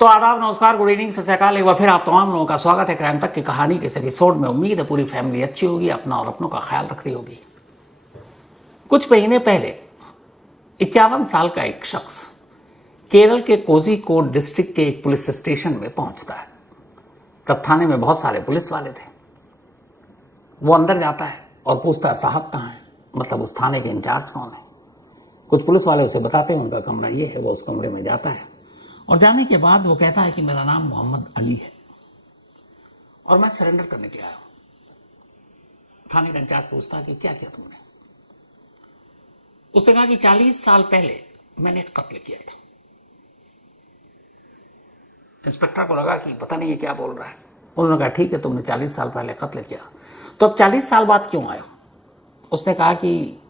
तो आदाब, नमस्कार, गुड इवनिंग, सत श्री अकाल। एक बार फिर आप तमाम लोगों का स्वागत है क्राइम तक की कहानी के इस एपिसोड में। उम्मीद है पूरी फैमिली अच्छी होगी, अपना और अपनों का ख्याल रख रही होगी। कुछ महीने पहले 51 साल का एक शख्स केरल के कोझिकोड डिस्ट्रिक्ट के एक पुलिस स्टेशन में पहुंचता है। तब थाने में बहुत सारे पुलिस वाले थे। वो अंदर जाता है और पूछता है, साहब कहाँ है, मतलब उस थाने के इंचार्ज कौन है। कुछ पुलिस वाले उसे बताते हैं उनका कमरा ये है। वो उस कमरे में जाता है और जाने के बाद वो कहता है कि मेरा नाम मोहम्मद अली है और मैं सरेंडर करने के आया हूं। थाने का इंचार्ज पूछता है कि क्या किया तुमने। उसने कहा कि 40 साल पहले मैंने एक कत्ल किया था। इंस्पेक्टर को लगा कि पता नहीं ये क्या बोल रहा है। उन्होंने कहा, ठीक है, तुमने 40 साल पहले कत्ल किया, तो अब 40 साल बाद क्यों आया। उसने कहा कि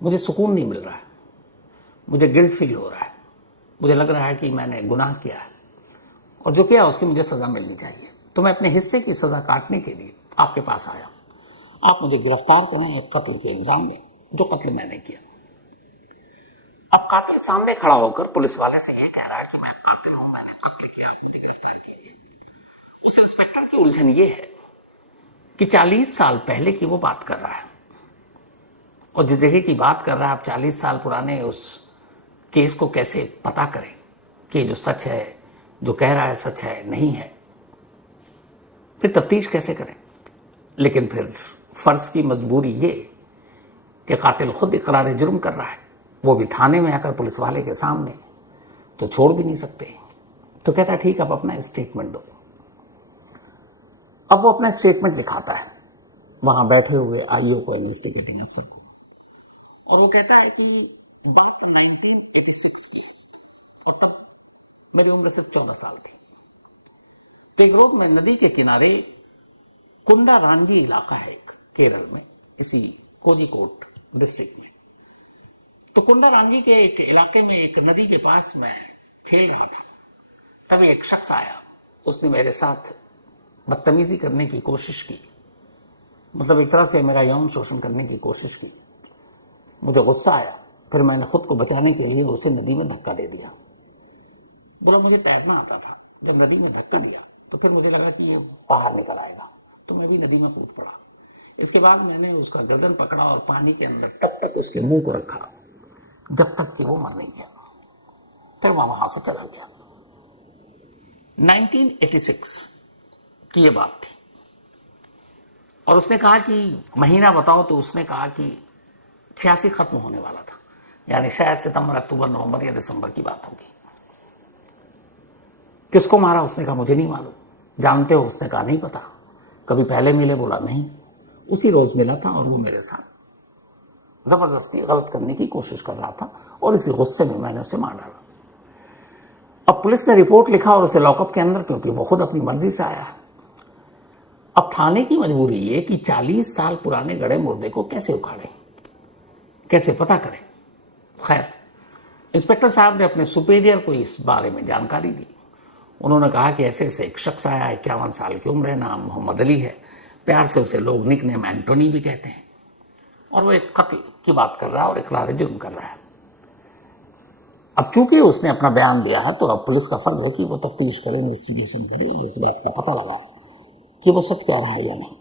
मुझे सुकून नहीं मिल रहा है, मुझे गिल्ट फील हो रहा है, मुझे लग रहा है कि मैंने गुनाह किया है और जो किया उसकी मुझे सजा मिलनी चाहिए। तो मैं अपने हिस्से की सजा काटने के लिए आपके पास आया। आप मुझे गिरफ्तार करें एक कत्ल के इल्जाम में, जो कत्ल मैंने किया। अब कातिल सामने खड़ा होकर पुलिस वाले से यह कह रहा है कि मैं कातिल हूं, मैंने कत्ल किया, आप मुझे गिरफ्तार कीजिए। उस इंस्पेक्टर की उलझन ये है कि 40 साल पहले की वो बात कर रहा है और जिस जगह की बात कर रहा है, आप 40 साल पुराने उस केस को कैसे पता करें कि जो सच है, जो कह रहा है सच है नहीं है। फिर तफ्तीश कैसे करें। लेकिन फिर फर्ज की मजबूरी ये कि कातिल खुद इकरार जुर्म कर रहा है, वो भी थाने में आकर पुलिस वाले के सामने, तो छोड़ भी नहीं सकते। तो कहता है, ठीक, अब अपना स्टेटमेंट दो। अब वो अपना स्टेटमेंट लिखाता है वहां बैठे हुए आईओ को, इन्वेस्टिगेटिंग अफसर को, और वो कहता है कि 1986 की, और तब मेरी उम्र सिर्फ 14 साल थी। पेगरोड में नदी के किनारे कुंडारांजी इलाका है एक, केरल में, इसी कोझिकोड डिस्ट्रिक्ट में। तो कुंडारांजी के एक इलाके में एक नदी के पास मैं खेल रहा था, तभी एक शख्स आया। उसने मेरे साथ बदतमीजी करने की कोशिश की, मतलब एक तरह से मेरा यौन शोषण करने की कोशिश की। मुझे गुस्सा आया, फिर मैंने खुद को बचाने के लिए उसे नदी में धक्का दे दिया। बोला मुझे तैरना आता था। जब नदी में धक्का दिया तो फिर मुझे लगा कि ये बाहर निकल आएगा, तो मैं भी नदी में कूद पड़ा। इसके बाद मैंने उसका गर्दन पकड़ा और पानी के अंदर तब तक उसके मुंह को रखा जब तक कि वो मर नहीं गया। फिर वह वहां से चला गया। 1986 की ये बात थी। और उसने कहा कि महीना बताओ, तो उसने कहा कि 86 खत्म होने वाला था, यानी शायद सितंबर, अक्टूबर, नवंबर या दिसंबर की बात होगी। किसको मारा, उसने कहा मुझे नहीं मालूम। जानते हो, उसने कहा नहीं पता। कभी पहले मिले, बोला नहीं, उसी रोज मिला था और वो मेरे साथ जबरदस्ती गलत करने की कोशिश कर रहा था और इसी गुस्से में मैंने उसे मार डाला। अब पुलिस ने रिपोर्ट लिखा और उसे लॉकअप के अंदर, क्योंकि वो खुद अपनी मर्जी से आया है। अब थाने की मजबूरी ये कि 40 साल पुराने गड़े मुर्दे को कैसे उखाड़े, कैसे पता करें। खैर, इंस्पेक्टर साहब ने अपने सुपीरियर को इस बारे में जानकारी दी। उन्होंने कहा कि ऐसे ऐसे एक शख्स आया, 51 साल की उम्र है, नाम मोहम्मद अली है, प्यार से उसे लोग निकनेम एंटोनी भी कहते हैं, और वो एक कत्ल की बात कर रहा है और इकरार जुर्म कर रहा है। अब चूंकि उसने अपना बयान दिया है, तो अब पुलिस का फर्ज है कि वो तफ्तीश करे, इन्वेस्टिगेशन करे और इस बात का पता लगा कि वो सच कह रहा है या नहीं।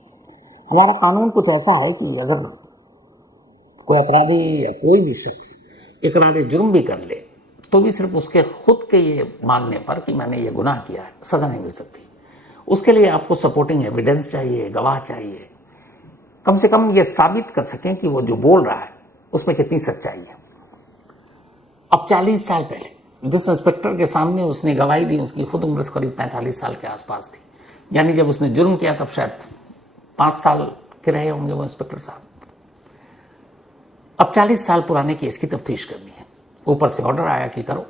हमारा कानून कुछ ऐसा है कि अगर कोई अपराधी या कोई भी शख्स इकरार जुर्म भी कर ले, तो भी सिर्फ उसके खुद के ये मानने पर कि मैंने ये गुनाह किया है, सजा नहीं मिल सकती। उसके लिए आपको सपोर्टिंग एविडेंस चाहिए, गवाह चाहिए, कम से कम ये साबित कर सकें कि वो जो बोल रहा है उसमें कितनी सच्चाई है। अब 40 साल पहले जिस इंस्पेक्टर के सामने उसने गवाही दी, उसकी खुद उम्र करीब 45 साल के आसपास थी, यानी जब उसने जुर्म किया तब शायद 5 साल के रहे होंगे वो इंस्पेक्टर साहब। अब 40 साल पुराने केस की तफ्तीश करनी है। ऊपर से ऑर्डर आया कि करो,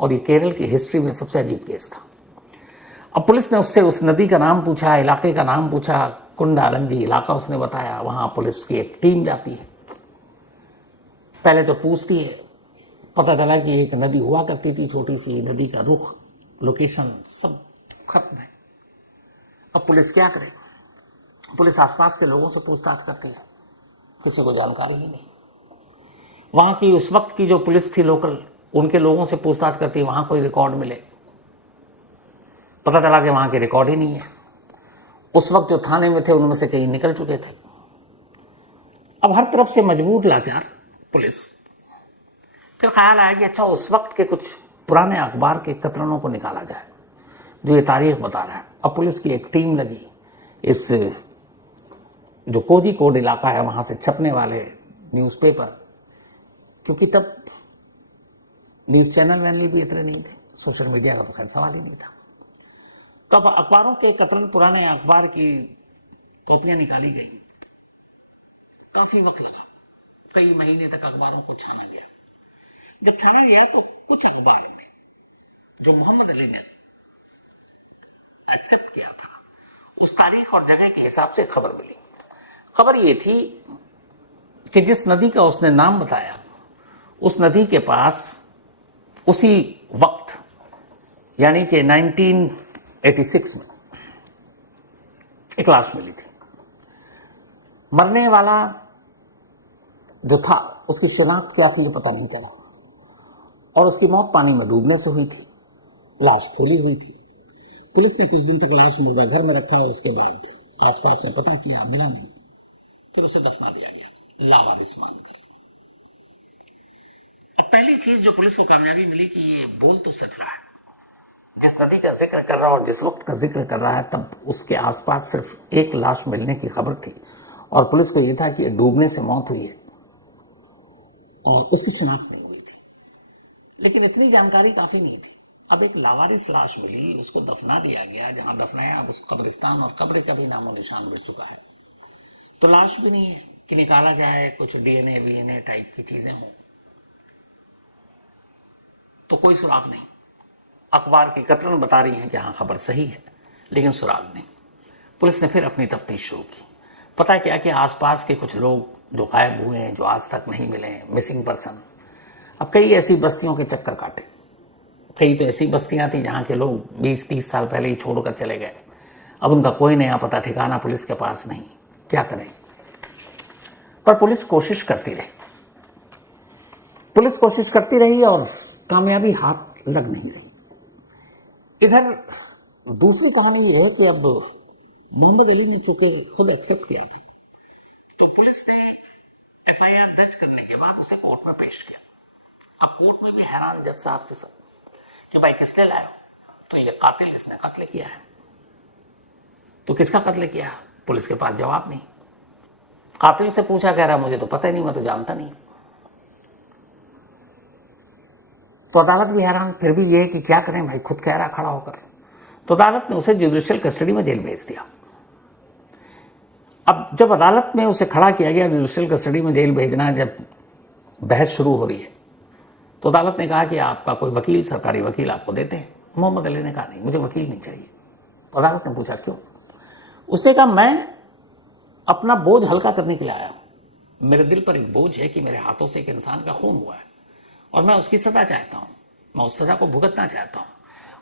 और ये केरल की हिस्ट्री में सबसे अजीब केस था। अब पुलिस ने उससे उस नदी का नाम पूछा, इलाके का नाम पूछा, कुंडारंजी इलाका उसने बताया। वहां पुलिस की एक टीम जाती है, पहले तो पूछती है। पता चला कि एक नदी हुआ करती थी, छोटी सी नदी का रुख, लोकेशन सब खत्म है। अब पुलिस क्या करे। पुलिस आसपास के लोगों से पूछताछ करती है, किसी को जानकारी ही नहीं। वहां की उस वक्त की जो पुलिस थी लोकल, उनके लोगों से पूछताछ करती है, वहां कोई रिकॉर्ड मिले। पता चला कि वहां के रिकॉर्ड ही नहीं है। उस वक्त जो थाने में थे उनमें से कई निकल चुके थे। अब हर तरफ से मजबूर लाचार पुलिस। फिर ख्याल आया कि अच्छा उस वक्त के कुछ पुराने अखबार के कतरनों को निकाला जाए जो ये तारीख बता रहा है। अब पुलिस की एक टीम लगी, इस जो कोझिकोड इलाका है वहां से छपने वाले न्यूज़पेपर, क्योंकि तब न्यूज चैनल वैनल भी इतने नहीं थे, सोशल मीडिया का तो खैर सवाल ही नहीं था। तो अब अखबारों के कतरन, पुराने अखबार की कॉपियां निकाली गई। काफी वक्त लगा, कई महीने तक अखबारों को छाना गया। जब छाना गया तो कुछ अखबारों में जो मोहम्मद अली ने एक्सेप्ट किया था, उस तारीख और जगह के हिसाब से खबर मिली। खबर ये थी कि जिस नदी का उसने नाम बताया, उस नदी के पास उसी वक्त यानी कि 1986 में एक लाश मिली थी। मरने वाला जो था उसकी शिनाख्त क्या थी ये पता नहीं चला, और उसकी मौत पानी में डूबने से हुई थी। लाश फूली हुई थी। पुलिस ने कुछ दिन तक लाश मुर्दा घर में रखा, उसके बाद आसपास से पता किया, मिला नहीं, फिर उसे दफना दिया गया लावारिस मानकर। अब पहली चीज जो पुलिस को कामयाबी मिली कि ये बोल तो सच रहा है। जिस नदी का जिक्र कर रहा है और जिस वक्त का जिक्र कर रहा है, तब उसके आसपास सिर्फ एक लाश मिलने की खबर थी और पुलिस को यह था कि डूबने से मौत हुई है और उसकी शिनाख्त नहीं हुई थी। लेकिन इतनी जानकारी काफी नहीं थी। अब एक लावारिस लाश मिली, उसको दफना दिया गया। जहां दफनाया उस कब्रिस्तान और कब्र का भी नामो निशान मिट चुका है। तो लाश भी नहीं है कि निकाला जाए, कुछ डीएनए बीएनए टाइप की चीजें हों, तो कोई सुराग नहीं। अखबार की कतरन बता रही हैं कि हाँ खबर सही है, लेकिन सुराग नहीं। पुलिस ने फिर अपनी तफ्तीश शुरू की। पता क्या कि आसपास के कुछ लोग जो गायब हुए हैं, जो आज तक नहीं मिले, मिसिंग पर्सन। अब कई ऐसी बस्तियों के चक्कर काटे। कई तो ऐसी बस्तियां थी जहां के लोग 20-30 साल पहले ही छोड़कर चले गए। अब उनका कोई नया पता ठिकाना पुलिस के पास नहीं। क्या करें? पर पुलिस कोशिश करती रही। पुलिस कोशिश करती रही और कामयाबी हाथ लग नहीं रही। इधर दूसरी कहानी यह है कि अब मोहम्मद अली ने चूंकि खुद एक्सेप्ट किया था, तो पुलिस ने एफआईआर दर्ज करने के बाद उसे कोर्ट में पेश किया। अब कोर्ट में भी हैरान जज साहब से सब कि भाई किसने लाया? तो ये कातिल, इसने कत्ल किया है। तो किसका कत्ल किया? पुलिस के पास जवाब नहीं। कातिल से पूछा, कह रहा मुझे तो पता ही नहीं, मैं तो जानता नहीं। तो अदालत भी हैरान। फिर भी ये कि क्या करें भाई, खुद कह रहा खड़ा होकर। तो अदालत ने उसे जुडिशियल कस्टडी में जेल भेज दिया। अब जब अदालत में उसे खड़ा किया गया, जुडिशियल कस्टडी में जेल भेजना, जब बहस शुरू हो रही है, तो अदालत ने कहा कि आपका कोई वकील, सरकारी वकील आपको देते हैं। मोहम्मद अली ने कहा नहीं, मुझे वकील नहीं चाहिए। अदालत ने पूछा क्यों? उसने कहा मैं अपना बोझ हल्का करने के लिए आया हूं। मेरे दिल पर एक बोझ है कि मेरे हाथों से एक इंसान का खून हुआ है और मैं उसकी सजा चाहता हूं, मैं उस सजा को भुगतना चाहता हूं।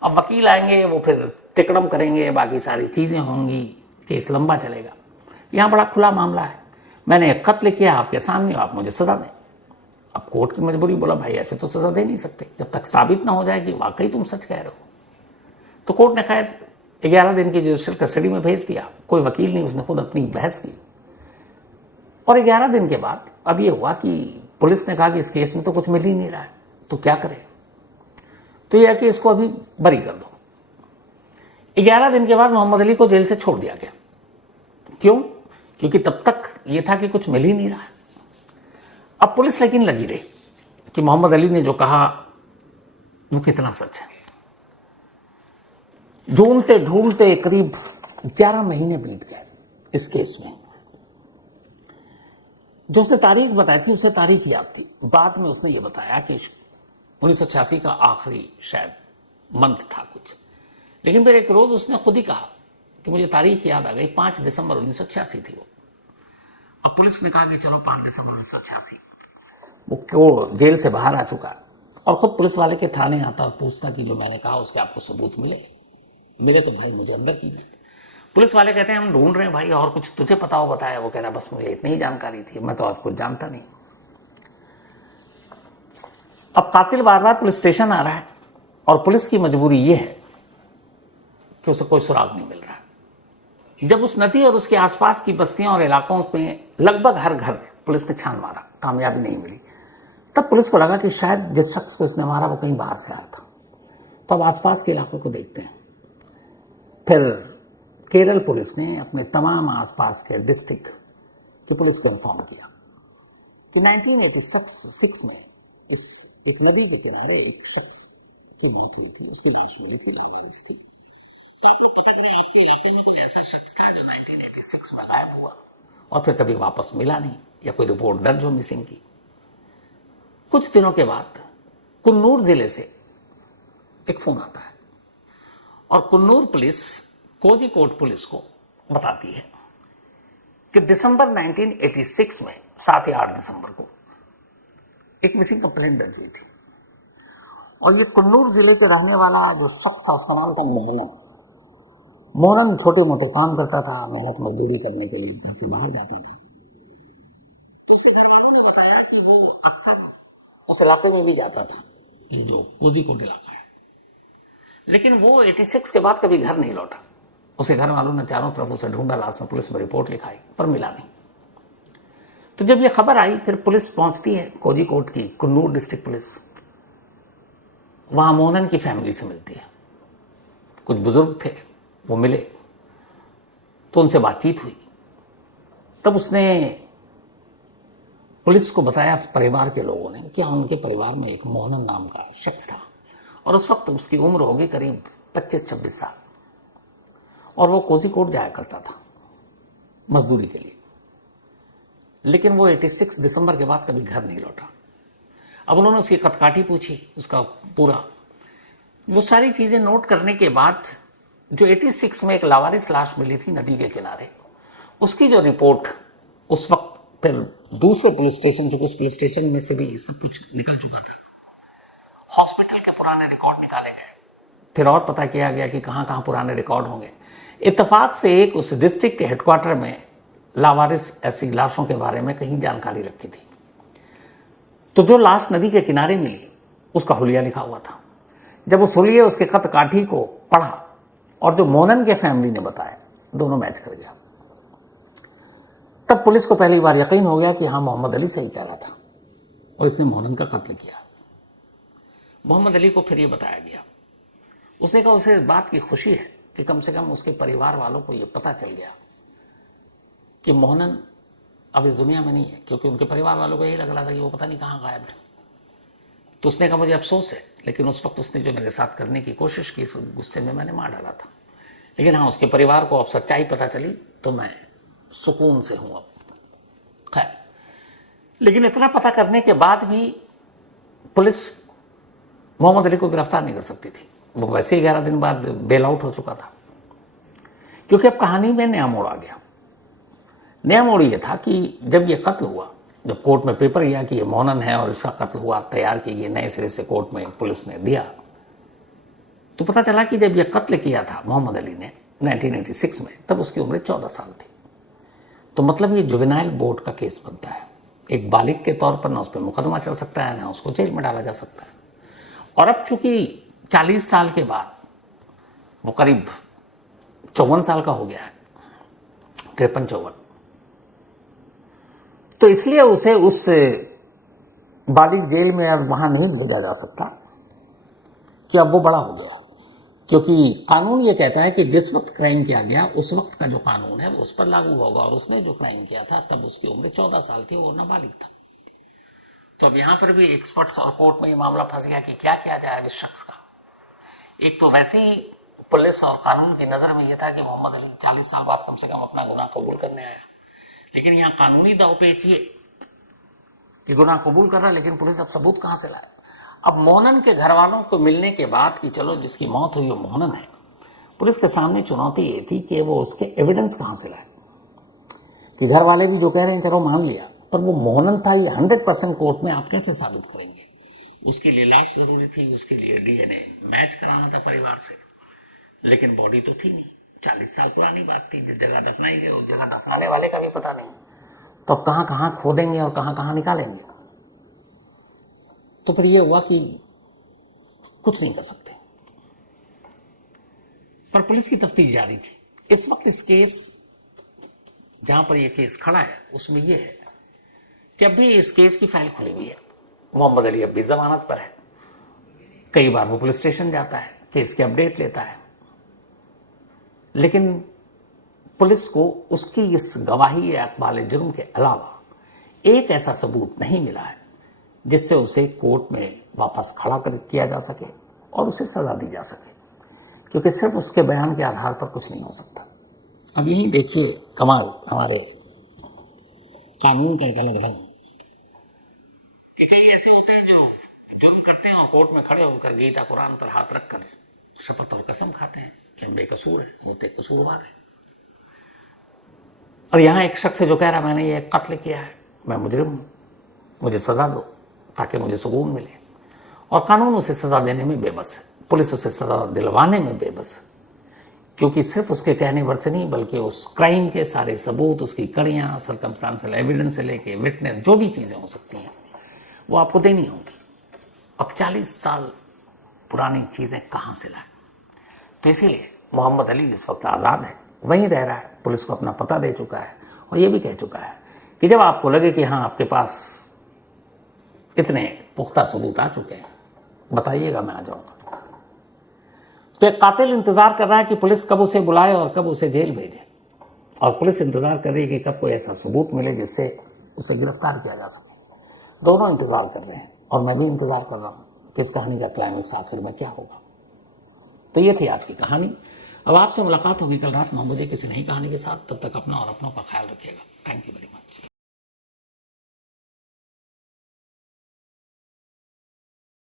अब वकील आएंगे, वो फिर तिकड़म करेंगे, बाकी सारी चीजें होंगी, केस लंबा चलेगा। यहां बड़ा खुला मामला है, मैंने एक कत्ल किया आपके सामने, आप मुझे सजा दें। अब कोर्ट की मजबूरी, बोला भाई ऐसे तो सजा दे नहीं सकते जब तक साबित ना हो जाए कि वाकई तुम सच कह रहे हो। तो कोर्ट ने खैर 11 दिन की जुडिशियल कस्टडी में भेज दिया। कोई वकील नहीं, उसने खुद अपनी बहस की। और 11 दिन के बाद अब यह हुआ कि पुलिस ने कहा कि इस केस में तो कुछ मिल ही नहीं रहा है, तो क्या करें? तो यह कि इसको अभी बरी कर दो। 11 दिन के बाद मोहम्मद अली को जेल से छोड़ दिया गया। क्यों? क्योंकि तब तक यह था कि कुछ मिल ही नहीं रहा है। अब पुलिस लेकिन लगी रही कि मोहम्मद अली ने जो कहा वो कितना सच है। ढूंढते ढूंढते करीब 11 महीने बीत गए इस केस में। जो उसने तारीख बताई थी उसे तारीख याद थी। बाद में उसने ये बताया कि 1986 का आखिरी शायद मंथ था कुछ। लेकिन फिर एक रोज उसने खुद ही कहा कि मुझे तारीख याद आ गई, 5 दिसंबर 1986 थी वो। अब पुलिस ने कहा कि चलो 5 दिसंबर 1986। वो जेल से बाहर आ चुका और खुद पुलिस वाले के थाने आता और पूछता कि जो मैंने कहा उसके आपको सबूत मिले तो भाई मुझे अंदर कीजिए। पुलिस वाले कहते हैं हम ढूंढ रहे हैं भाई, और कुछ तुझे पता हो बताया? वो कह रहा बस मुझे इतनी ही जानकारी थी, मैं तो आपको जानता नहीं। अब कातिल बार बार पुलिस स्टेशन आ रहा है और पुलिस की मजबूरी यह है कि उसे कोई सुराग नहीं मिल रहा। जब उस नदी और उसके आसपास की बस्तियां और इलाकों में लगभग हर घर पुलिस ने छान मारा, कामयाबी नहीं मिली, तब पुलिस को लगा कि शायद जिस शख्स को उसने मारा वो कहीं बाहर से आया था। तब आसपास के इलाकों को देखते हैं। फिर केरल पुलिस ने अपने तमाम आसपास के डिस्ट्रिक्ट की पुलिस को इन्फॉर्म किया कि 1986 में इस एक नदी के किनारे एक शख्स की मौत हुई थी, उसकी लाश मिली थी, लावारिस थी। तो आप लोग पता करें आपके इलाके में कोई ऐसा शख्स था जो 1986 में गायब हुआ और फिर कभी वापस मिला नहीं या कोई रिपोर्ट दर्ज हो मिसिंग की। कुछ दिनों के बाद कुन्नूर जिले से एक फोन आता है और कुन्नूर पुलिस कोझिकोड पुलिस को बताती है कि दिसंबर 1986 में 7 या 8 दिसंबर को एक मिसिंग कंप्लेंट दर्ज हुई थी और ये कुन्नूर जिले के रहने वाला जो शख्स था उसका नाम था मोहनन। मोहनन छोटे मोटे काम करता था, मेहनत मजदूरी करने के लिए घर से बाहर जाता था। तो उसके घर वालों ने बताया कि वो अक्सर उस इलाके में भी जाता था, ये जो कोझिकोड इलाका है, लेकिन वो 86 के बाद कभी घर नहीं लौटा। उसके घर वालों ने चारों तरफ उसे ढूंढा, लास्ट में पुलिस में रिपोर्ट लिखाई पर मिला नहीं। तो जब ये खबर आई फिर पुलिस पहुंचती है, कोझिकोड की कुन्नूर डिस्ट्रिक्ट पुलिस, वहां मोहनन की फैमिली से मिलती है। कुछ बुजुर्ग थे, वो मिले तो उनसे बातचीत हुई। तब उसने पुलिस को बताया, परिवार के लोगों ने, कि उनके परिवार में एक मोहनन नाम का शख्स था और उस वक्त उसकी उम्र होगी करीब 25-26 साल और वो कोझिकोड जाया करता था मजदूरी के लिए, लेकिन वो 86 दिसंबर के बाद कभी घर नहीं लौटा। अब उन्होंने उसकी कथकाठी पूछी, उसका पूरा वो सारी चीजें नोट करने के बाद जो 86 में एक लावारिस लाश मिली थी नदी के किनारे, उसकी जो रिपोर्ट उस वक्त फिर दूसरे पुलिस स्टेशन, जो उस पुलिस स्टेशन में से भी सब कुछ निकल चुका था, हॉस्पिटल के पुराने रिकॉर्ड निकाले गए, फिर और पता किया गया कि कहां कहां पुराने रिकॉर्ड होंगे। इत्तेफाक से एक उस डिस्ट्रिक्ट के हेडक्वार्टर में लावारिस ऐसी लाशों के बारे में कहीं जानकारी रखी थी। तो जो लाश नदी के किनारे मिली उसका हुलिया लिखा हुआ था। जब उस हुलिये उसके खत काठी को पढ़ा और जो मोहनन के फैमिली ने बताया, दोनों मैच कर गया। तब पुलिस को पहली बार यकीन हो गया कि हाँ, मोहम्मद अली सही कह रहा था और इसने मोहनन का कत्ल किया। मोहम्मद अली को फिर यह बताया गया। उसने कहा उसे इस बात की खुशी है कि कम से कम उसके परिवार वालों को यह पता चल गया कि मोहनन अब इस दुनिया में नहीं है, क्योंकि उनके परिवार वालों को यही लग रहा था कि वो पता नहीं कहां गायब है। तो उसने कहा मुझे अफसोस है, लेकिन उस वक्त उसने जो मेरे साथ करने की कोशिश की, इस गुस्से में मैंने मार डाला था। लेकिन हाँ, उसके परिवार को अब सच्चाई पता चली तो मैं सुकून से हूं अब। खैर, लेकिन इतना पता करने के बाद भी पुलिस मोहम्मद अली को गिरफ्तार नहीं कर सकती थी। वो वैसे ही 11 दिन बाद बेल आउट हो चुका था, क्योंकि अब कहानी में नया मोड़ आ गया। नया मोड़ यह था कि जब यह कत्ल हुआ, जब कोर्ट में पेपर गया कि यह मोहनन है और इसका कत्ल हुआ, तैयार की गई, नए सिरे से कोर्ट में पुलिस ने दिया, तो पता चला कि जब यह कत्ल किया था मोहम्मद अली ने 1986 में, तब उसकी उम्र 14 साल थी। तो मतलब ये जुवेनाइल बोर्ड का केस बनता है। एक बालिग के तौर पर ना उस पर मुकदमा चल सकता है, ना उसको जेल में डाला जा सकता है। और अब चूंकि 40 साल के बाद वो करीब 54 साल का हो गया है, 53-54, तो इसलिए उसे उस बालिग जेल में अब वहां नहीं भेजा जा सकता कि अब वो बड़ा हो गया, क्योंकि कानून ये कहता है कि जिस वक्त क्राइम किया गया उस वक्त का जो कानून है वो उस पर लागू होगा, और उसने जो क्राइम किया था तब उसकी उम्र 14 साल थी, वो नाबालिग था। तो अब यहां पर भी एक्सपर्ट्स और कोर्ट में ये मामला फंस गया कि क्या किया जाए इस शख्स का। एक तो वैसे ही पुलिस और कानून की नजर में यह था कि मोहम्मद अली 40 साल बाद कम से कम अपना गुनाह कबूल करने आया, लेकिन यहां कानूनी दांवपेच ये कि गुनाह कबूल कर रहा, लेकिन पुलिस अब सबूत कहां से लाए। अब मोहनन के घर वालों को मिलने के बाद कि चलो जिसकी मौत हुई वो मोहनन है, पुलिस के सामने चुनौती ये थी कि वो उसके एविडेंस कहां से लाए। कि घर वाले भी जो कह रहे हैं चलो मान लिया, पर वो मोहनन था ये 100% कोर्ट में आप कैसे साबित करेंगे। उसके लिए लाश जरूरी थी, उसके लिए डीएनए मैच कराना था परिवार से, लेकिन बॉडी तो थी नहीं। 40 साल पुरानी बात थी, जिस जगह दफनाई गई उस जगह दफनाने वाले का भी पता नहीं, तो अब कहां कहां खोदेंगे और कहां कहां निकालेंगे। तो फिर ये हुआ कि कुछ नहीं कर सकते। पर पुलिस की तफ्तीश जारी थी। इस वक्त इस केस जहां पर यह केस खड़ा है उसमें यह है कि अभी इस केस की फाइल खुली हुई है। मोहम्मद अली अब भी जमानत पर है। कई बार वो पुलिस स्टेशन जाता है, केस की अपडेट लेता है, लेकिन पुलिस को उसकी इस गवाही या इकबाल जुर्म के अलावा एक ऐसा सबूत नहीं मिला है जिससे उसे कोर्ट में वापस खड़ा कर किया जा सके और उसे सजा दी जा सके, क्योंकि सिर्फ उसके बयान के आधार पर कुछ नहीं हो सकता। अब यही देखिए कमाल हमारे कानून का एक अलग रंग कि कई ऐसे होते हैं जो जुर्म करते हैं और कोर्ट में खड़े होकर गीता कुरान पर हाथ रखकर शपथ और कसम खाते हैं कि हम बेकसूर हैं, होते कसूरवार हैं। और यहां एक शख्स है जो कह रहा है मैंने ये कत्ल किया है, मैं मुजरिम हूं, मुझे सजा दो ताकि मुझे सुकून मिले। और कानून उसे सजा देने में बेबस है, पुलिस उसे सजा दिलवाने में बेबस है, क्योंकि सिर्फ उसके कहने भर से नहीं बल्कि उस क्राइम के सारे सबूत, उसकी कड़ियां, सर्कमस्टांशियल एविडेंस से लेके विटनेस, जो भी चीजें हो सकती हैं वो आपको देनी होंगी। अब 40 साल पुरानी चीजें कहां से लाए? तो इसीलिए मोहम्मद अली इस वक्त आजाद है, वहीं रह रहा है, पुलिस को अपना पता दे चुका है और यह भी कह चुका है कि जब आपको लगे कि हाँ आपके पास इतने पुख्ता सबूत आ चुके हैं, बताइएगा, मैं आ जाऊंगा। तो एक कातिल इंतजार कर रहा है कि पुलिस कब उसे बुलाए और कब उसे जेल भेजे, और पुलिस इंतजार कर रही है कि कब कोई ऐसा सबूत मिले जिससे उसे गिरफ्तार किया जा सके। दोनों इंतजार कर रहे हैं और मैं भी इंतजार कर रहा हूं कि इस कहानी का क्लाइमेक्स आखिर में क्या होगा। तो ये थी आज की कहानी। अब आपसे मुलाकात होगी कल रात 9 बजे किसी नई कहानी के साथ। तब तक अपना और अपनों का ख्याल रखिएगा। Thank you very much.